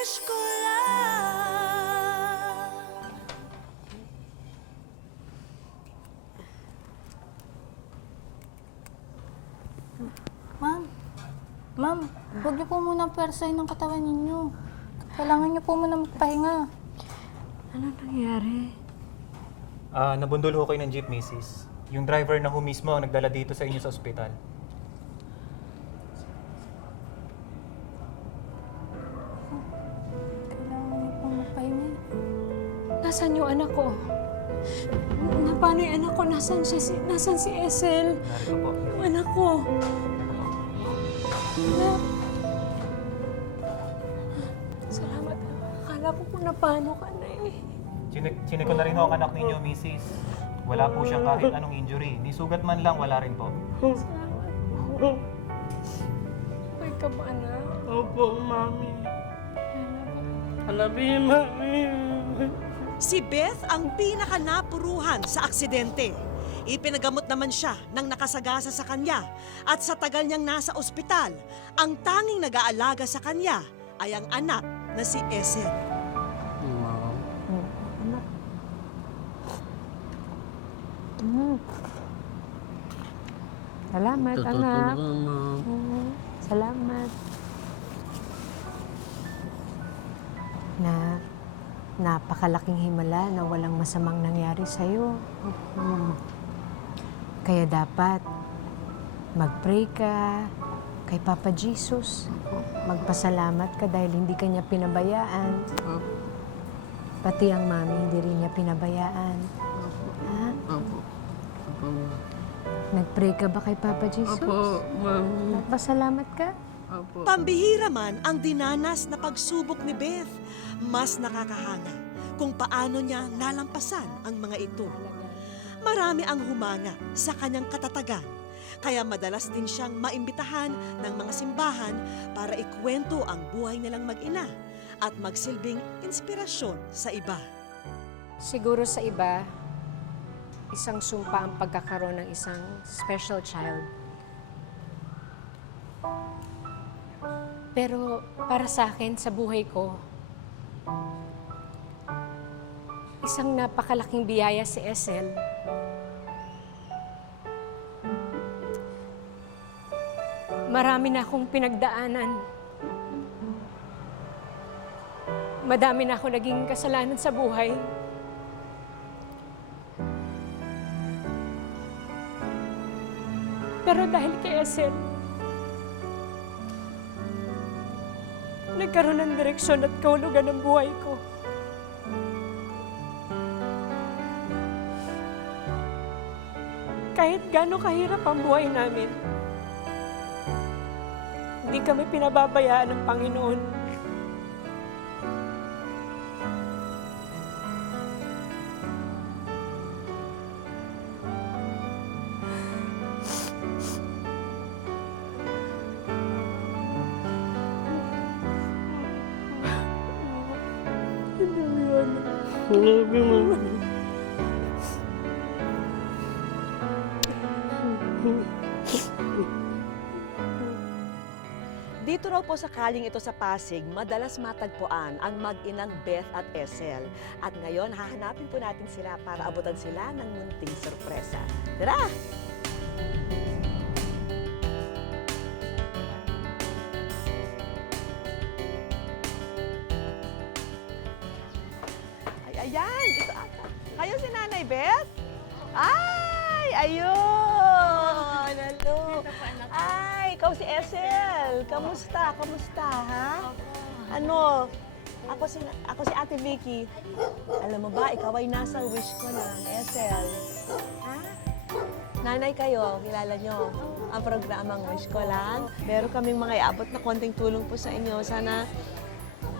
wish ko lang. Ma'am, ma'am, huwag niyo po muna persahin ng katawan ninyo. Kailangan niyo po muna magpahinga. Ano nangyari? Nabundol ho kayo ng jeep, Mrs. Yung driver na ho mismo ang nagdala dito sa inyo sa ospital. Kailangan niyo po magpahinga. Nasaan yung anak ko? Paano yung anak ko? Nasaan siya? Nasaan si Esel? Narito po. Yung anak ko. Anak. Salamat. Akala ko kung napano ka na eh. Chinek ko na rin ho ang anak ninyo, Mrs. Wala po siyang kahit anong injury. Ni sugat man lang, wala rin po. Salamat. Okay ka ba, anak? Opo, Mami. I love you, Mami. Si Beth ang pinakanapuruhan sa aksidente. Ipinagamot naman siya ng nakasagasa sa kanya at sa tagal niyang nasa ospital, ang tanging nag-aalaga sa kanya ay ang anak na si Esel. Mom. Anak. Salamat, anak. Mom. Salamat. Napakalaking himala na walang masamang nangyari sa'yo. Kaya dapat mag-pray ka kay Papa Jesus. Magpasalamat ka dahil hindi ka niya pinabayaan. Pati ang mami hindi rin niya pinabayaan. Ha? Opo. Opo, Mom. Nag-pray ka ba kay Papa Jesus? Opo, Mami. Nagpasalamat ka? Opo. Pambihira man ang dinanas na pagsubok ni Beth. Mas nakakahanga kung paano niya nalampasan ang mga ito. Marami ang humanga sa kanyang katatagan, kaya madalas din siyang maimbitahan ng mga simbahan para ikwento ang buhay nilang mag-ina at magsilbing inspirasyon sa iba. Siguro sa iba, isang sumpa ang pagkakaroon ng isang special child. Pero para sa akin, sa buhay ko, isang napakalaking biyaya si Esel. Marami na akong pinagdaanan. Madami na ako naging kasalanan sa buhay. Pero dahil kay Esel, nagkaroon ng direksyon at kahulugan ng buhay ko. Kahit gaano kahirap ang buhay namin, hindi kami pinababayaan ng Panginoon. I love you, Mami. Dito raw po sa kaling ito sa Pasig, madalas matagpuan ang mag-inang Beth at Esel. At ngayon, hahanapin po natin sila para abutan sila ng munting sorpresa. Tara! Ay, ayan! Ito ata. Kayo si Nanay Beth? Ay! Ayun! Hello! Ay, ikaw si Esel. Kamusta? Kamusta, ha? Ano? Ako si Ate Vicky. Alam mo ba, ikaw ay nasa wish ko ng Esel. Ha? Nanay kayo, kilala nyo ang programang Wish Ko Lang. Meron kaming mga iabot na konting tulong po sa inyo. Sana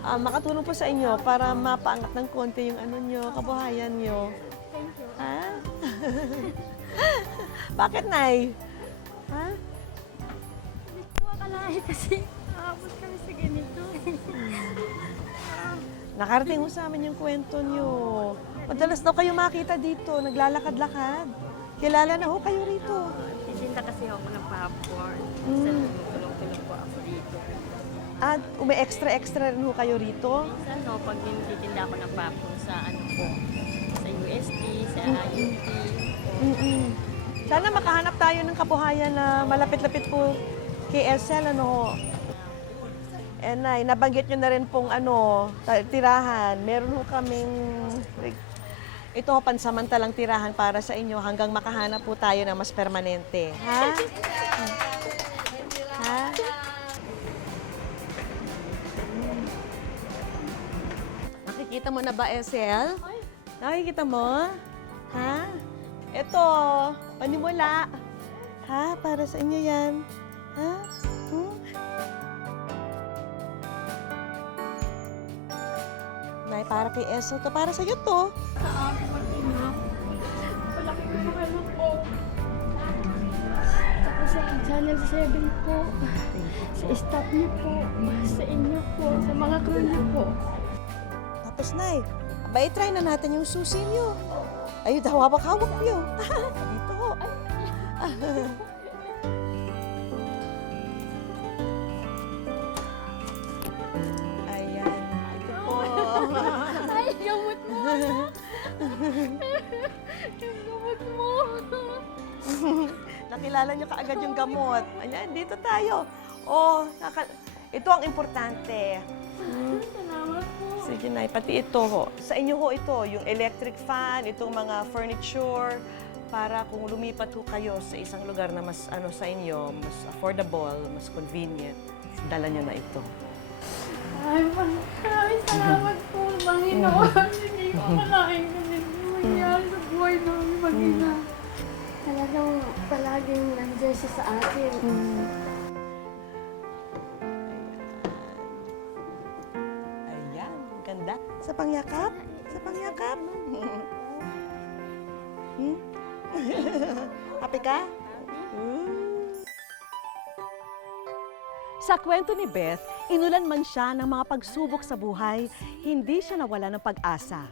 makatulong po sa inyo para mapaangat ng konti yung ano nyo, kabuhayan nyo. Thank you. Ha? Bakit, Nay? Ha? Hindi ko akalain kasi nakabot kami sa ganito. Nakarating mo sa amin yung kwento nyo. Madalas daw kayo makita dito, naglalakad-lakad. Kilala na ho kayo rito. Titinda kasi ako ng popcorn. Minsan tumutulong-tulong po ako dito. At umi-extra-extra rin ho kayo rito? Minsan, no, pag nagtitinda ako ng popcorn sa ano po, sa UST, sa IUP. Mm-mm. Sana makahanap tayo ng kabuhayan na malapit-lapit po kay SL, ano. And ay, nabanggit nyo na rin pong tirahan. Meron ho kaming, ito ho, pansamantalang tirahan para sa inyo hanggang makahanap po tayo ng mas permanente. Ha? Ha? Nakikita mo na ba, SL? Nakikita mo? Ha? Ito, panimula. Ha? Para sa inyo yan. Ha? Hmm? Nay, para kay Esel to. Para sa'yo to. Sa aking mag-ina, malaki ko naman po. Saka sa Channel 7 po, sa staff niyo po, sa inyo po, sa mga crew niyo po. Tapos, Nay, abay, try na natin yung susi niyo. Ayun, hawak-hawak niyo. Dito. Ayan, ito po. Ay, gamot mo! Yung gamot mo! Nakilala niyo kaagad yung gamot. Ayan, dito tayo. Oh, ito ang importante. Salamat po. Sige, Nay, pati ito ho. Sa inyo ho ito, yung electric fan, itong mga furniture, para kung lumipat ho kayo sa isang lugar na mas sa inyo, mas affordable, mas convenient, dala nyo na ito. Ay, maraming salamat po, Panginoon. Hindi ko akalain kasi mangyari sa buhay namin mag-ina. Talagang palaging nandiyan siya sa atin. Ayan, ganda. Sa pangyakap? Sa pangyakap? Hmm? Happy ka? Sa kwento ni Beth, inulan man siya ng mga pagsubok sa buhay, hindi siya nawala ng pag-asa.